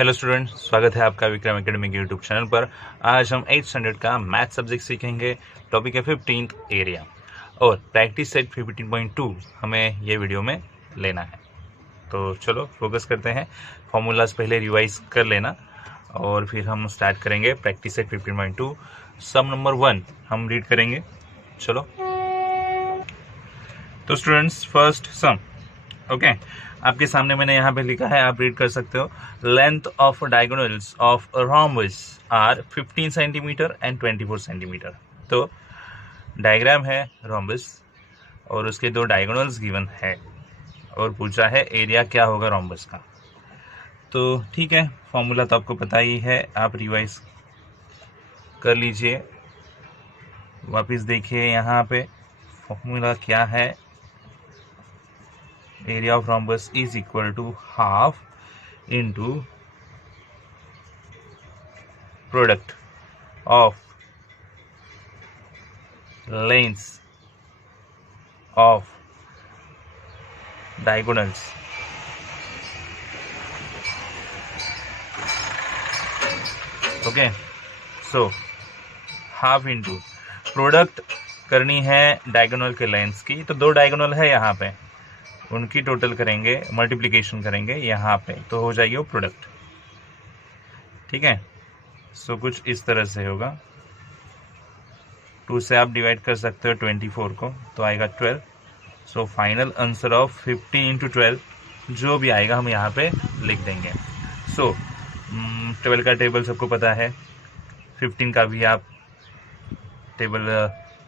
Hello student, स्वागत है आपका विक्रम एकेडमी के यूट्यूब चैनल पर। आज हम 8th स्टैंडर्ड का मैथ सब्जेक्ट सीखेंगे। टॉपिक है 15th एरिया और प्रैक्टिस सेट 15.2 हमें ये वीडियो में लेना है। तो चलो फोकस करते हैं। फॉर्मूलाज पहले रिवाइज कर लेना और फिर हम स्टार्ट करेंगे प्रैक्टिस सेट 15.2। सम नंबर 1 हम रीड करेंगे। चलो तो स्टूडेंट्स, फर्स्ट सम। ओके, आपके सामने मैंने यहाँ पे लिखा है, आप रीड कर सकते हो। Length of diagonals of rhombus are 15 centimetre and 24 centimetre. तो डायग्राम है rhombus और उसके दो डायगोनल्स गिवन है और पूछा है एरिया क्या होगा rhombus का। तो ठीक है, फॉर्मूला तो आपको पता ही है, आप रिवाइज कर लीजिए। वापस देखिए यहाँ पे फॉर्मूला क्या है। area of rhombus is equal to half into product of lengths of diagonals okay. So half into product करनी है डायगोनल के लेंथ्स की। तो दो डायगोनल है यहाँ पे, उनकी टोटल करेंगे, मल्टीप्लिकेशन करेंगे यहाँ पे, तो हो जाएगी वो प्रोडक्ट। ठीक है, सो कुछ इस तरह से होगा। 2 से आप डिवाइड कर सकते हो 24 को, तो आएगा 12। So final answer of 15 into 12 जो भी आएगा हम यहाँ पे लिख देंगे। सो 12 का टेबल सबको पता है, 15 का भी आप टेबल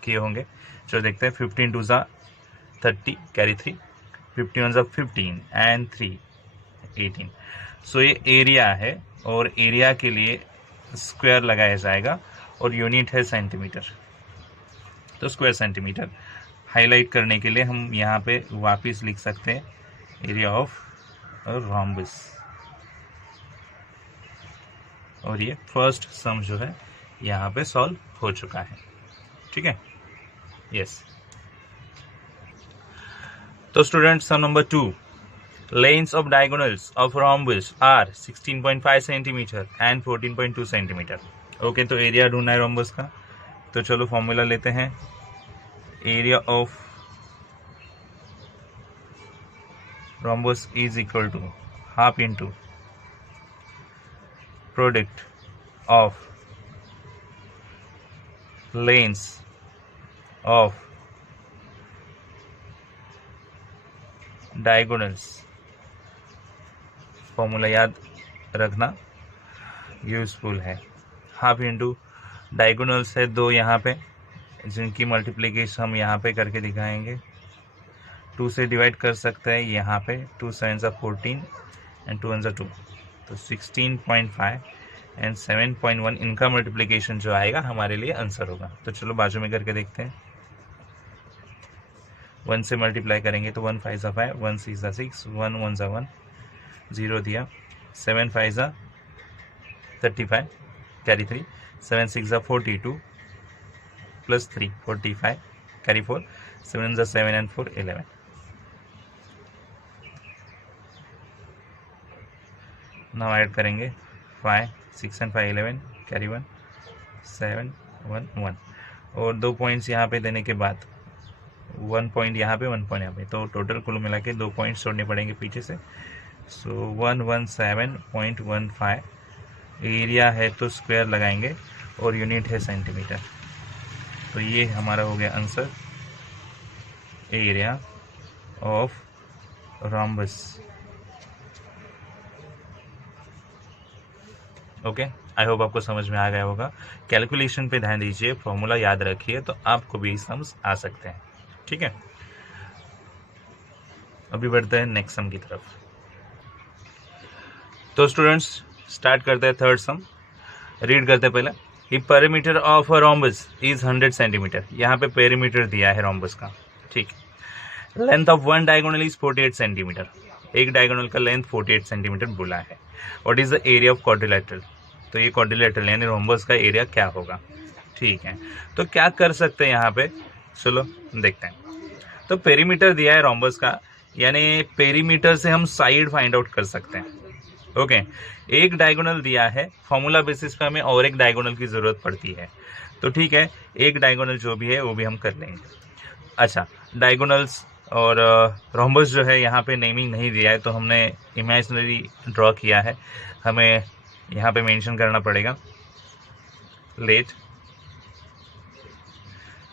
किए होंगे। चलो देखते हैं। 15 2 ज़ा 30 कैरी 3, 51 ज़ा 15 एंड 3 18। सो ये एरिया है और एरिया के लिए स्क्वायर लगाया जाएगा और यूनिट है सेंटीमीटर। तो स्क्वायर सेंटीमीटर हाईलाइट करने के लिए हम यहाँ पे वापस लिख सकते हैं एरिया ऑफ rhombus। और ये फर्स्ट सम जो है यहाँ पे सॉल्व हो चुका है। ठीक है, यस। तो student, sum number 2। Lengths of diagonals of rhombus are 16.5 centimetre and 14.2 centimetre. Okay, तो एरिया ढूंढना है rhombus का। तो चलो फॉर्मूला लेते हैं। Area of rhombus is equal to half into product of lengths of diagonals. Formula याद रखना, यूजफुल है। हाफ इंटू डायगोनल्स है दो यहाँ पे, जिनकी मल्टीप्लिकेशन हम यहाँ पे करके दिखाएंगे। 2 से डिवाइड कर सकते हैं यहाँ पे, 2 7 ज़ा 14 एंड 2 1 ज़ा 2, तो 16.5 एंड 7.1 इनका मल्टीप्लिकेशन जो आएगा हमारे लिए आंसर होगा। तो चलो बाजू में करके देखते हैं। 1 से मल्टीप्लाई करेंगे तो 1 5 ज़ा 5, 1 6 ज़ा 6, 1 1 ज़ा 1, 0 दिया, 7 5 ज़ा 35 कैरी 3, 7 6 ज़ा 42 प्लस 3 45 कैरी 4, 7 ज़ा 7 एंड 4 11। नाउ ऐड करेंगे 5 6 एंड 5 11 कैरी 1 7 1 1 और 2 पॉइंट्स यहाँ पे देने के बाद 1 पॉइंट यहाँ पे 1 पॉइंट यहाँ पे, तो टोटल कुल मिला के 2 पॉइंट्स छोड़ने पड़ेंगे पीछे से। सो 117.15 एरिया है तो स्क्वायर लगाएंगे और यूनिट है सेंटीमीटर। तो ये हमारा हो गया answer, area of rhombus। Okay, I hope आपको समझ में आ गया होगा। कैलकुलेशन पे ध्यान दीजिए, फॉर्मूला याद रखिए तो आपको भी सम्स आ सकते हैं। ठीक है, अभी बढ़ते हैं नेक्स्ट सम की तरफ। तो स्टूडेंट्स, स्टार्ट करते हैं थर्ड सम। रीड करते हैं पहले। If perimeter of rhombus is 100 centimetre. यहाँ पे पेरीमीटर दिया है rhombus का। ठीक, length of one diagonal is 48 centimetre. एक डायगोनल का लेंथ 48 सेंटीमीटर बोला है। What is the area of quadrilateral. तो ये क्वाड्रिलेटरल यानी rhombus का एरिया क्या होगा। ठीक है, तो क्या कर सकते हैं यहाँ पे, चलो देखते हैं। तो पेरीमीटर दिया है rhombus का, यानी पेरीमीटर से हम साइड फाइंड आउट कर सकते हैं। ओके, एक डायगोनल दिया है, फॉर्मूला बेसिस पे हमें और एक डायगोनल की ज़रूरत पड़ती है, तो ठीक है, एक डायगोनल जो भी है वो भी हम कर लेंगे। अच्छा, डायगोनल्स और रोम्बस जो है यहाँ पे नेमिंग नहीं दिया है, तो हमने इमेजिनरी ड्रॉ किया है, हमें यहाँ पे मेंशन करना पड़ेगा, लेट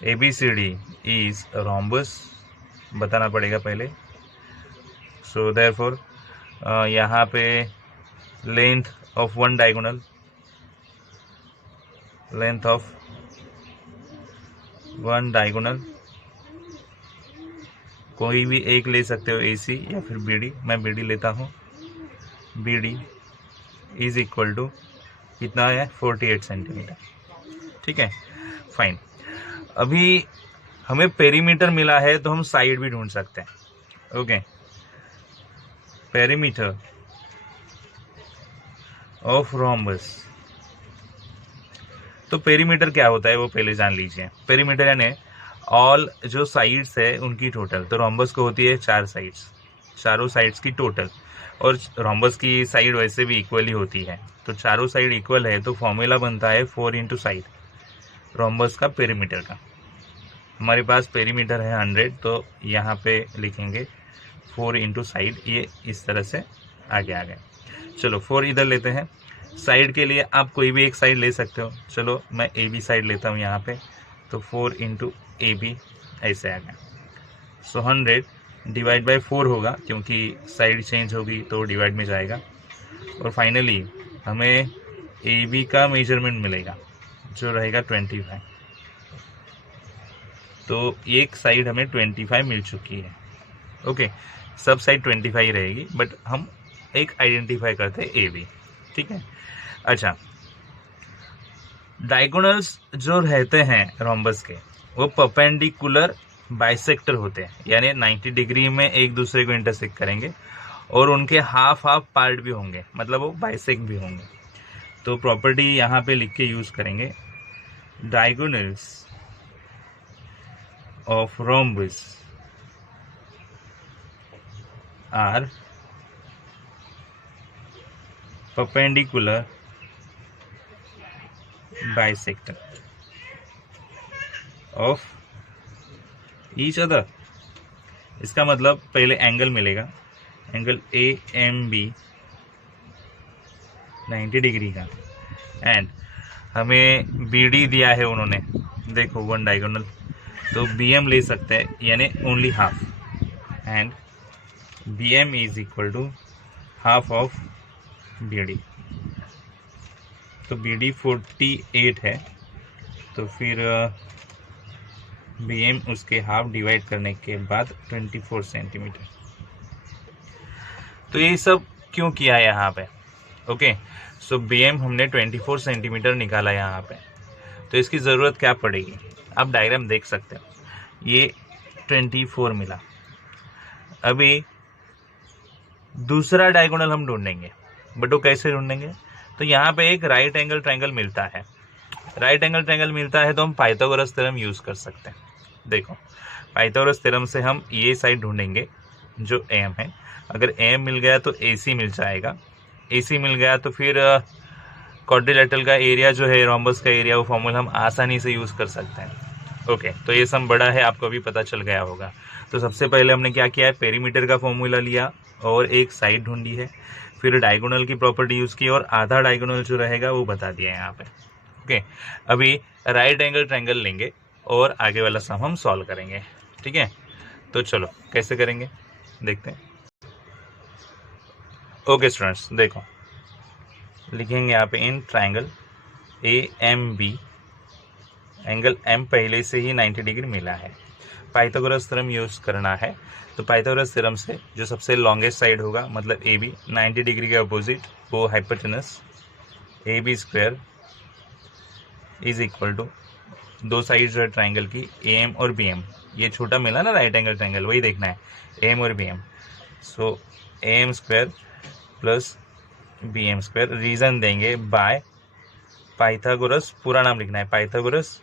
ABCD इज रोम्बस बताना पड़ेगा पहले। सो देयरफॉर यहाँ पे length of one diagonal, length of one diagonal, कोई भी एक ले सकते हो, AC या फिर BD, मैं BD लेता हूँ, BD इज इक्वल टू कितना है 48 सेंटीमीटर, ठीक है, फाइन। अभी हमें पेरीमीटर मिला है तो हम साइड भी ढूंढ सकते हैं। ओके, पेरीमीटर ऑफ रोम्बस, तो पेरीमीटर क्या होता है वो पहले जान लीजिए। पेरीमीटर यानी ऑल जो साइड्स है उनकी टोटल, तो रोम्बस को होती है 4 साइड्स, चारों साइड्स की टोटल, और रोम्बस की साइड वैसे भी इक्वली होती है, तो चारों साइड इक्वल है तो फॉर्मूला बनता है 4 इंटू साइड रोम्बस का पेरीमीटर का। हमारे पास पेरीमीटर है 100, तो यहाँ पे लिखेंगे 4 इंटू साइड, ये इस तरह से आगे आ गए। चलो 4 इधर लेते हैं, साइड के लिए आप कोई भी एक साइड ले सकते हो, चलो मैं AB साइड लेता हूँ यहाँ पे, तो 4 इंटू AB ऐसे आ गया। सो 100 डिवाइड बाई 4 होगा, क्योंकि साइड चेंज होगी तो डिवाइड में जाएगा, और फाइनली हमें AB का मेजरमेंट मिलेगा जो रहेगा 25, तो एक साइड हमें 25 मिल चुकी है। ओके, सब साइड 25 ही रहेगी, बट हम एक आइडेंटिफाई करते हैं AB, ठीक है। अच्छा, डायगोनल्स जो रहते हैं रोम्बस के वो परपेंडिकुलर बाइसेक्टर होते हैं, यानी 90 डिग्री में एक दूसरे को इंटरसेक्ट करेंगे, और उनके हाफ पार्ट भी होंगे, मतलब वो बाइसेक्ट भी होंगे। तो प्रॉपर्टी यहाँ पे लिख के यूज करेंगे, diagonals of rhombus are perpendicular bisector of each other। इसका मतलब पहले एंगल मिलेगा, एंगल AMB 90 डिग्री का, एंड हमें BD दिया है उन्होंने, देखो वन डायगोनल, तो BM ले सकते हैं, यानी only half, and BM is equal to half of BD, तो BD 48 है, तो फिर BM उसके हाफ डिवाइड करने के बाद 24 सेंटीमीटर। तो ये सब क्यों किया है यहाँ पे? ओके, सो BM हमने 24 सेंटीमीटर निकाला यहाँ पे, तो इसकी ज़रूरत क्या पड़ेगी? आप डायग्राम देख सकते हो, ये 24 मिला। अभी दूसरा डायगोनल हम ढूंढेंगे, बट वो कैसे ढूंढेंगे? तो यहाँ पे एक राइट एंगल ट्रायंगल मिलता है, राइट एंगल ट्रायंगल मिलता है तो हम पाइथागोरस थ्योरम यूज कर सकते हैं। देखो, पाइथागोरस थ्योरम से हम ये साइड ढूंढेंगे जो AM है, अगर AM मिल गया तो AC मिल जाएगा, AC मिल गया तो फिर क्वाड्रिलेटरल का एरिया जो है, रोम्बस का एरिया, वो फॉर्मूला हम आसानी से यूज कर सकते हैं। ओके, तो ये सम बड़ा है, आपको भी पता चल गया होगा। तो सबसे पहले हमने क्या किया है, पेरीमीटर का फॉर्मूला लिया और एक साइड ढूंढी है, फिर डायगोनल की प्रॉपर्टी यूज की और आधा डायगोनल जो रहेगा वो बता दिया है यहाँ पे। ओके, अभी राइट एंगल ट्रायंगल लेंगे और आगे वाला सम हम सॉल्व करेंगे, ठीक है। तो चलो कैसे करेंगे देखते हैं। ओके स्टूडेंट्स, देखो लिखेंगे यहाँ पे in triangle AMB, angle M पहले से ही 90 डिग्री मिला है, पाइथागोरस थ्योरम यूज करना है। तो पाइथागोरस थ्योरम से जो सबसे लॉन्गेस्ट साइड होगा, मतलब AB 90 डिग्री के अपोजिट, वो hypotenuse AB square is equal to दो साइड जो है ट्राइंगल की AM और BM, ये छोटा मिला ना राइट एंगल ट्राइंगल, वही देखना है AM और BM। So AM square plus BM square, reason देंगे बाय पाइथागोरस, पूरा नाम लिखना है, पाइथागोरस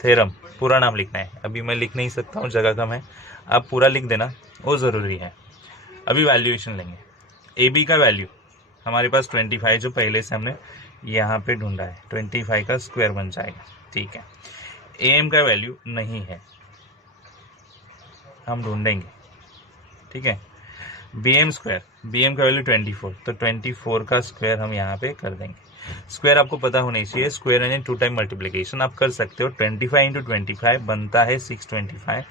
थ्योरम पूरा नाम लिखना है। अभी मैं लिख नहीं सकता हूँ, जगह कम है, आप पूरा लिख देना, वो ज़रूरी है। अभी वैल्यूएशन लेंगे, AB का वैल्यू हमारे पास 25 जो पहले से हमने यहाँ पे ढूंढा है, 25 का स्क्वायर बन जाएगा। ठीक है, एम का वैल्यू नहीं है, हम ढूंढेंगे। ठीक है, B M square, B M का वैल्यू 24, तो 24 का स्क्वायर हम यहाँ पे कर देंगे। स्क्वायर आपको पता होना चाहिए, स्क्वायर यानी 2 टाइम मल्टीप्लिकेशन आप कर सकते हो। 25 इंटू 25 बनता है 625,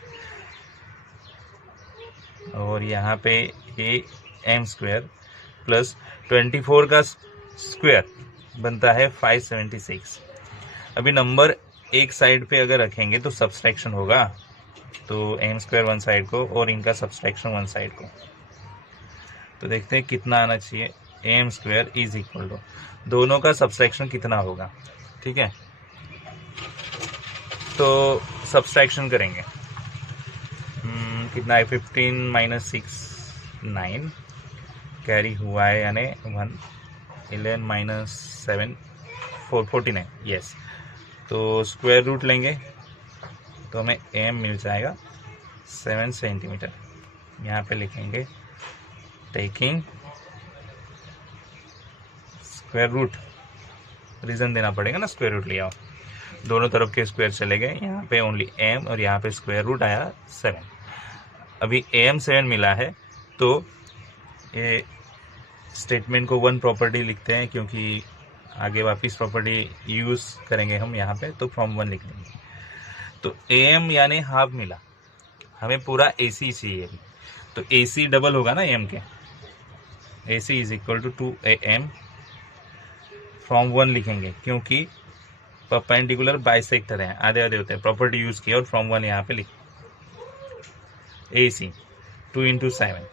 और यहाँ पे ए एम स्क्वायर प्लस 24 का स्क्वायर बनता है 576। अभी नंबर एक साइड पे अगर रखेंगे तो सब्सट्रैक्शन होगा, तो एम स्क्वायर वन साइड को और इनका सब्सट्रैक्शन वन साइड को। तो देखते हैं कितना आना चाहिए। M square is equal to, दोनों का सब्सट्रैक्शन कितना होगा। ठीक है, तो सब्सट्रैक्शन करेंगे। कितना है, 15 माइनस 6 9 कैरी हुआ है, यानी 1 11 माइनस 7 4 49। यस, तो स्क्वायर रूट लेंगे तो हमें एम मिल जाएगा 7 सेंटीमीटर। यहाँ पे लिखेंगे टेकिंग स्क्वायर रूट, रीजन देना पड़ेगा ना, स्क्वायर रूट लिया हो, दोनों तरफ के स्क्वायर चले गए, यहाँ पे ओनली एम और यहाँ पे स्क्वायर रूट आया 7। अभी एम 7 मिला है, तो ये स्टेटमेंट को 1 प्रॉपर्टी लिखते हैं, क्योंकि आगे वापस प्रॉपर्टी यूज करेंगे हम यहाँ पे, तो फ्रॉम 1 लिख देंगे। तो एम यानी हाफ मिला, हमें पूरा AC चाहिए, तो AC डबल होगा ना एम के, AC is equal to 2AM। From 1 लिखेंगे क्योंकि परपेंडिकुलर बाइसेक्टर हैं, आधे आधे होते हैं, प्रॉपर्टी यूज किया और फ्रॉम 1 यहाँ पे लिख। AC 2 इंटू 7,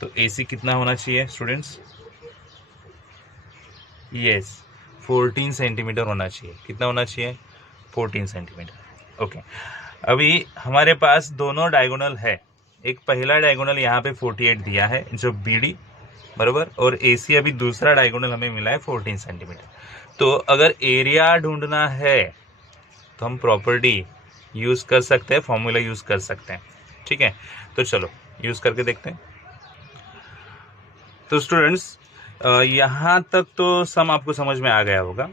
तो AC कितना होना चाहिए स्टूडेंट्स? यस, 14 सेंटीमीटर होना चाहिए। कितना होना चाहिए? 14 सेंटीमीटर। ओके, अभी हमारे पास दोनों डायगोनल है, एक पहला डायगोनल यहाँ पे 48 दिया है जो BD बराबर, और AC अभी दूसरा डायगोनल हमें मिला है 14 सेंटीमीटर। तो अगर एरिया ढूंढना है तो हम प्रॉपर्टी यूज कर सकते हैं, फॉर्मूला यूज कर सकते हैं। ठीक है, तो चलो यूज करके देखते हैं। तो स्टूडेंट्स, यहाँ तक तो सम आपको समझ में आ गया होगा।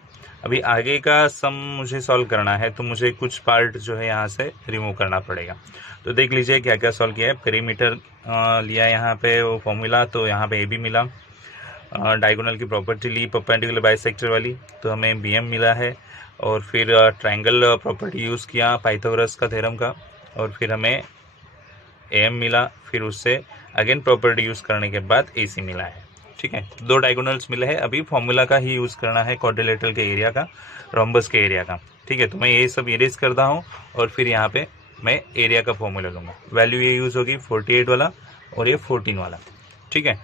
अभी आगे का सम मुझे सॉल्व करना है, तो मुझे कुछ पार्ट जो है यहाँ से रिमूव करना पड़ेगा। तो देख लीजिए क्या क्या सॉल्व किया है। पेरीमीटर लिया यहाँ पे वो फॉर्मूला, तो यहाँ पे AB मिला। डायगोनल की प्रॉपर्टी ली परपेंडिकुलर बाइसेक्टर वाली, तो हमें BM मिला है। और फिर ट्रायंगल प्रॉपर्टी यूज़ किया पाइथागोरस का थ्योरम का, और फिर हमें AM मिला। फिर उससे अगेन प्रॉपर्टी यूज़ करने के बाद AC मिला है। ठीक है, 2 डायगोनल्स मिले हैं। अभी फॉर्मूला का ही यूज़ करना है, क्वाड्रिलेटरल के एरिया का, रोम्बस के एरिया का। ठीक है, तो मैं ये सब इरेज करता हूँ और फिर यहाँ पे मैं एरिया का फॉर्मूला लूँगा। वैल्यू ये यूज़ होगी 48 वाला और ये 14 वाला। ठीक है,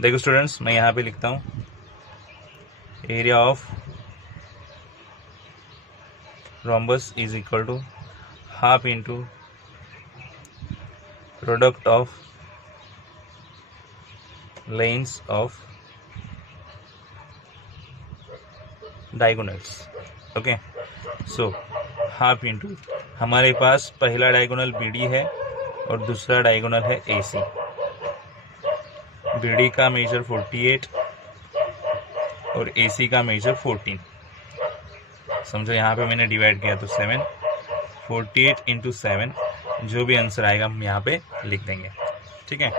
देखो स्टूडेंट्स, मैं यहाँ पे लिखता हूँ area of rhombus is equal to half into product of lanes of diagonals। Okay, so half into, हमारे पास पहला डायगोनल BD है और दूसरा डायगोनल है AC। BD का मेजर 48 और AC का मेजर 14। समझो यहाँ पे मैंने डिवाइड किया तो 7, 48 इंटू 7, जो भी आंसर आएगा हम यहाँ पे लिख देंगे। ठीक है,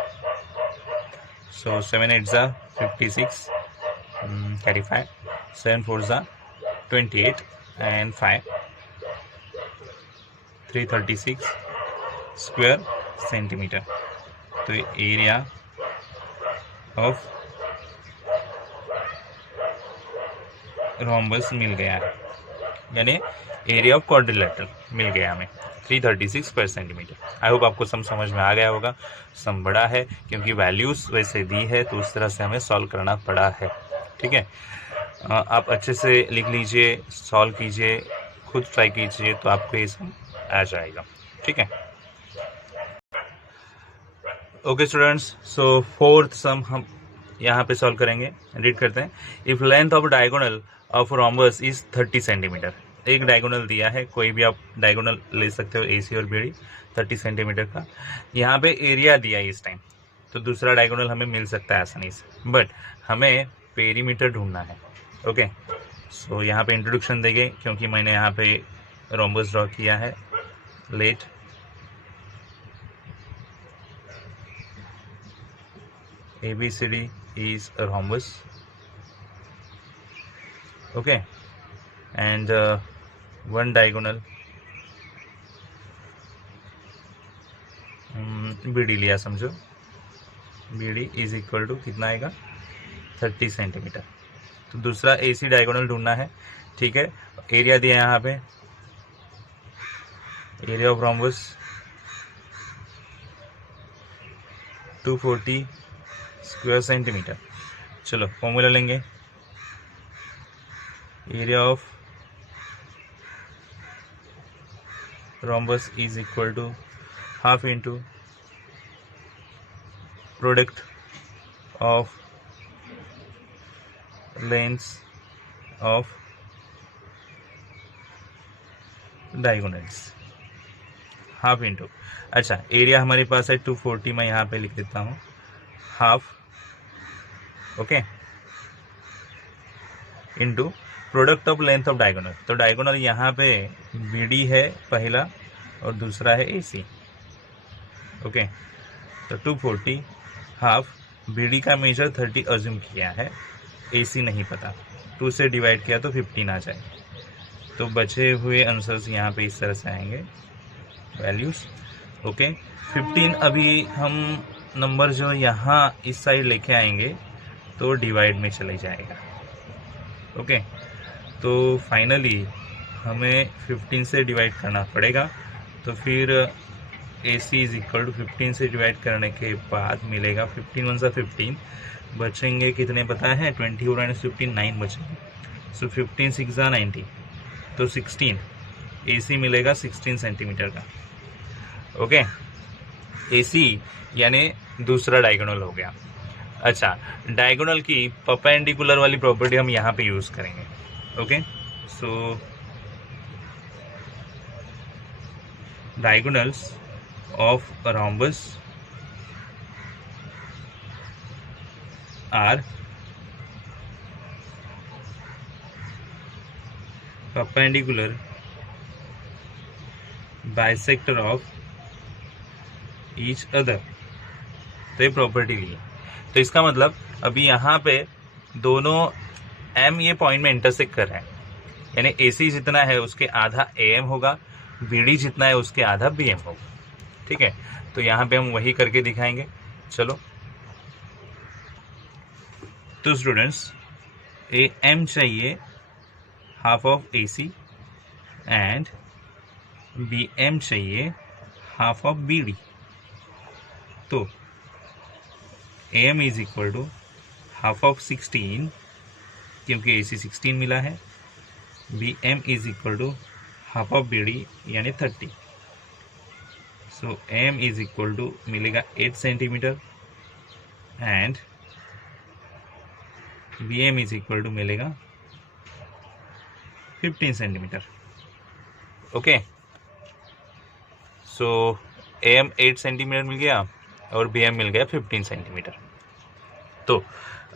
so 7 8 जा 56, carry 5, 7 4 जा 28 and 5 336 स्क्वायर सेंटीमीटर। तो एरिया ऑफ रोम्बस मिल गया है, यानी एरिया ऑफ क्वाड्रिलेटरल मिल गया हमें 336 स्क्वायर सेंटीमीटर। आई होप आपको समझ में आ गया होगा। सम बड़ा है क्योंकि वैल्यूज वैसे दी है, तो उस तरह से हमें सॉल्व करना पड़ा है। ठीक है, आप अच्छे से लिख लीजिए, सॉल्व कीजिए, खुद ट्राई कीजिए, तो आपको ये सम आ जाएगा। ठीक है, ओके स्टूडेंट्स, सो 4th सम हम यहाँ पे सॉल्व करेंगे। रीड करते हैं। If length of diagonal of rhombus is 30 centimetre. एक डायगोनल दिया है, कोई भी आप डायगोनल ले सकते हो, AC और BD, 30 सेंटीमीटर का। यहाँ पे एरिया दिया है इस टाइम, तो दूसरा डायगोनल हमें मिल सकता है आसानी से, बट हमें पेरीमीटर ढूंढना है। ओके, सो यहाँ पे इंट्रोडक्शन देंगे, क्योंकि मैंने यहाँ पे रोम्बस ड्रॉ किया है। Let ABCD is a rhombus, okay, and one diagonal BD लिया समझो, BD इज इक्वल टू कितना आएगा 30 सेंटीमीटर। तो दूसरा AC डायगोनल ढूंढना है, ठीक है। एरिया दिया है यहाँ पे, area of rhombus 240 square centimetre. चलो फॉर्मूला लेंगे, area of rhombus is equal to half into product of lengths of diagonals, half into, अच्छा एरिया हमारे पास है 240, मैं यहाँ पे लिख देता हूँ half, okay, into product of length of diagonal. तो डायगोनल यहाँ पे BD है पहला और दूसरा है AC, ओके। तो 240 हाफ, BD का मेजर 30 अज्यूम किया है, AC नहीं पता, 2 से डिवाइड किया तो 15 आ जाए। तो बचे हुए आंसर्स यहाँ पे इस तरह से आएंगे वैल्यूज, ओके। 15 अभी हम नंबर जो यहाँ इस साइड लेके आएंगे तो डिवाइड में चले जाएगा, ओके। तो फाइनली हमें 15 से डिवाइड करना पड़ेगा, तो फिर AC इज इक्वल टू 15 से डिवाइड करने के बाद मिलेगा 15 × 15, बचेंगे कितने पता है 24 - 15 9 बचेंगे। सो 15 × 6 = 90, तो 16 AC मिलेगा 16 सेंटीमीटर का, ओके। AC यानी दूसरा डायगोनल हो गया। अच्छा, डायगोनल की परपेंडिकुलर वाली प्रॉपर्टी हम यहाँ पे यूज करेंगे, okay. So diagonals of a rhombus are perpendicular bisector of each other। तो ये प्रॉपर्टी ली है, तो इसका मतलब अभी यहाँ पे दोनों M ये पॉइंट में इंटरसेक्ट कर रहे हैं, यानी AC जितना है उसके आधा AM होगा, BD जितना है उसके आधा BM होगा, ठीक है। तो यहाँ पे हम वही करके दिखाएंगे, चलो। तो स्टूडेंट्स AM चाहिए half of AC and BM चाहिए हाफ ऑफ BD। तो AM is equal to half of 16, क्योंकि AC 16 मिला है, BM is equal to half of BD यानी 30। So AM is equal to मिलेगा 8 centimetre and BM is equal to मिलेगा 15 centimetre, okay. So AM 8 centimetre मिल गया और BM मिल गया 15 सेंटीमीटर। तो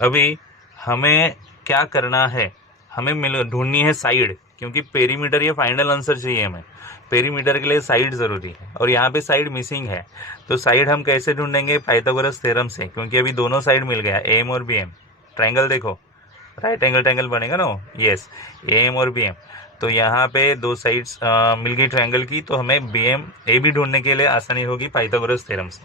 अभी हमें क्या करना है, हमें ढूंढनी है साइड, क्योंकि पेरीमीटर ये फाइनल आंसर चाहिए हमें। पेरीमीटर के लिए साइड ज़रूरी है और यहाँ पे साइड मिसिंग है। तो साइड हम कैसे ढूंढेंगे, पाइथागोरस थ्योरम से, क्योंकि अभी दोनों साइड मिल गया, AM और BM। ट्रायंगल देखो, राइट एंगल ट्रायंगल बनेगा ना, यस, AM और BM। तो यहाँ पे दो साइड्स मिल गई ट्रायंगल की, तो हमें BM AB ढूंढने के लिए आसानी होगी पाइथागोरस थ्योरम से।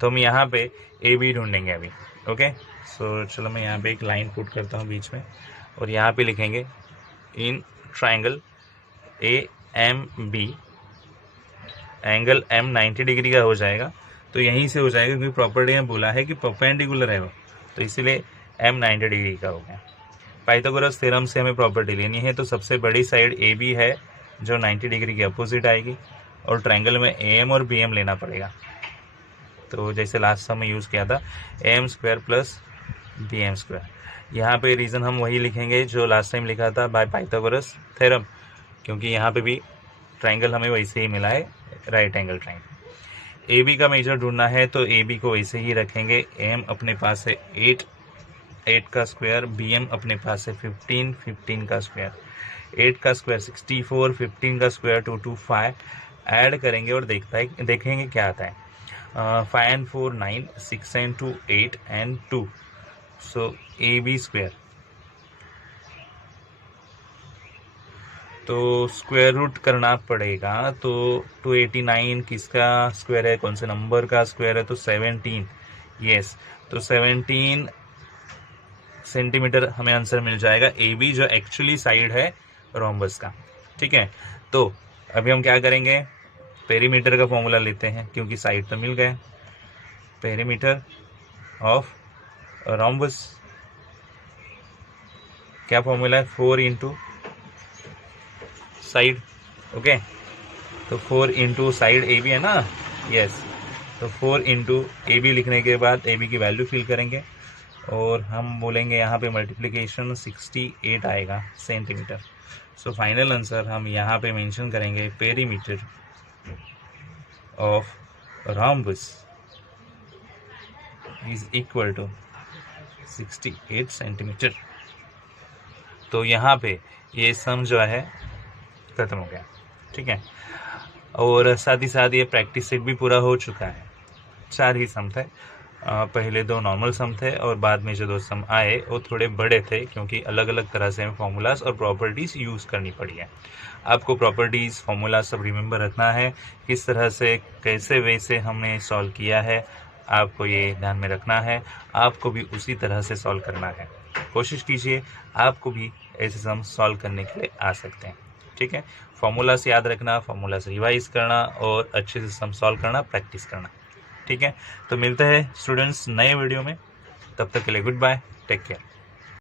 तो हम यहाँ पे AB ढूंढेंगे अभी, ओके। सो चलो मैं यहाँ पे एक लाइन पुट करता हूँ बीच में, और यहाँ पे लिखेंगे in triangle AMB angle M 90 degree का हो जाएगा। तो यहीं से हो जाएगा, क्योंकि प्रॉपर्टी में बोला है कि परपेंडिकुलर है वो, तो इसीलिए M 90 डिग्री का हो गया। पाइथागोरस थ्योरम से हमें प्रॉपर्टी लेनी है, तो सबसे बड़ी साइड AB है जो 90 डिग्री के अपोजिट आएगी, और ट्रायंगल में AM और BM लेना पड़ेगा। तो जैसे लास्ट समय यूज़ किया था AM² + BM²। यहाँ पे रीज़न हम वही लिखेंगे जो लास्ट टाइम लिखा था बाय पाइथागोरस थ्योरम, क्योंकि यहाँ पे भी ट्रायंगल हमें वैसे ही मिला है, right angle triangle. A B का मेजर ढूंढना है तो ए बी को ऐसे ही रखेंगे, एम अपने पास है 8, 8 का स्क्वायर, बी एम अपने पास है 15, 15 का स्क्वायर, 8 का स्क्वायर 64, 15 का स्क्वायर 225, ऐड करेंगे और देखेंगे क्या आता है। 5 and 4 9, 6 and 2 8 and 2, so A B square, तो स्क्वायर रूट करना पड़ेगा। तो 289 किसका स्क्वायर है, कौन से नंबर का स्क्वायर है, तो 17, यस, तो 17 सेंटीमीटर हमें आंसर मिल जाएगा ए बी, जो एक्चुअली साइड है रोम्बस का। ठीक है, तो अभी हम क्या करेंगे, पेरीमीटर का फॉर्मूला लेते हैं क्योंकि साइड तो मिल गए। पेरीमीटर ऑफ रोम्बस क्या फॉर्मूला है, 4 इंटू साइड। ओके, तो 4 इंटू साइड ए बी है ना, यस, तो 4 इंटू ए बी लिखने के बाद ए बी की वैल्यू फिल करेंगे और हम बोलेंगे यहाँ पे मल्टीप्लिकेशन 68 आएगा सेंटीमीटर। सो फाइनल आंसर हम यहाँ पे मेंशन करेंगे, perimeter of rhombus is equal to 68 centimetre. तो यहाँ पे ये सम जो है खत्म हो गया। ठीक है, और साथ ही साथ ये प्रैक्टिस सेट भी पूरा हो चुका है। 4 ही सम थे, पहले 2 नॉर्मल सम थे और बाद में जो 2 सम आए वो थोड़े बड़े थे क्योंकि अलग अलग तरह से हमें फॉर्मूलाज और प्रॉपर्टीज़ यूज़ करनी पड़ी है। आपको प्रॉपर्टीज़ फॉर्मूला सब रिमेंबर रखना है, किस तरह से कैसे वैसे हमने सॉल्व किया है, आपको ये ध्यान में रखना है, आपको भी उसी तरह से सॉल्व करना है। कोशिश कीजिए आपको भी ऐसे सम सॉल्व करने के लिए आ सकते हैं। ठीक है, फॉर्मूला से याद रखना, फॉर्मूला से रिवाइज करना और अच्छे से सम सॉल्व करना, प्रैक्टिस करना। ठीक है, तो मिलते हैं स्टूडेंट्स नए वीडियो में, तब तक के लिए गुड बाय, टेक केयर।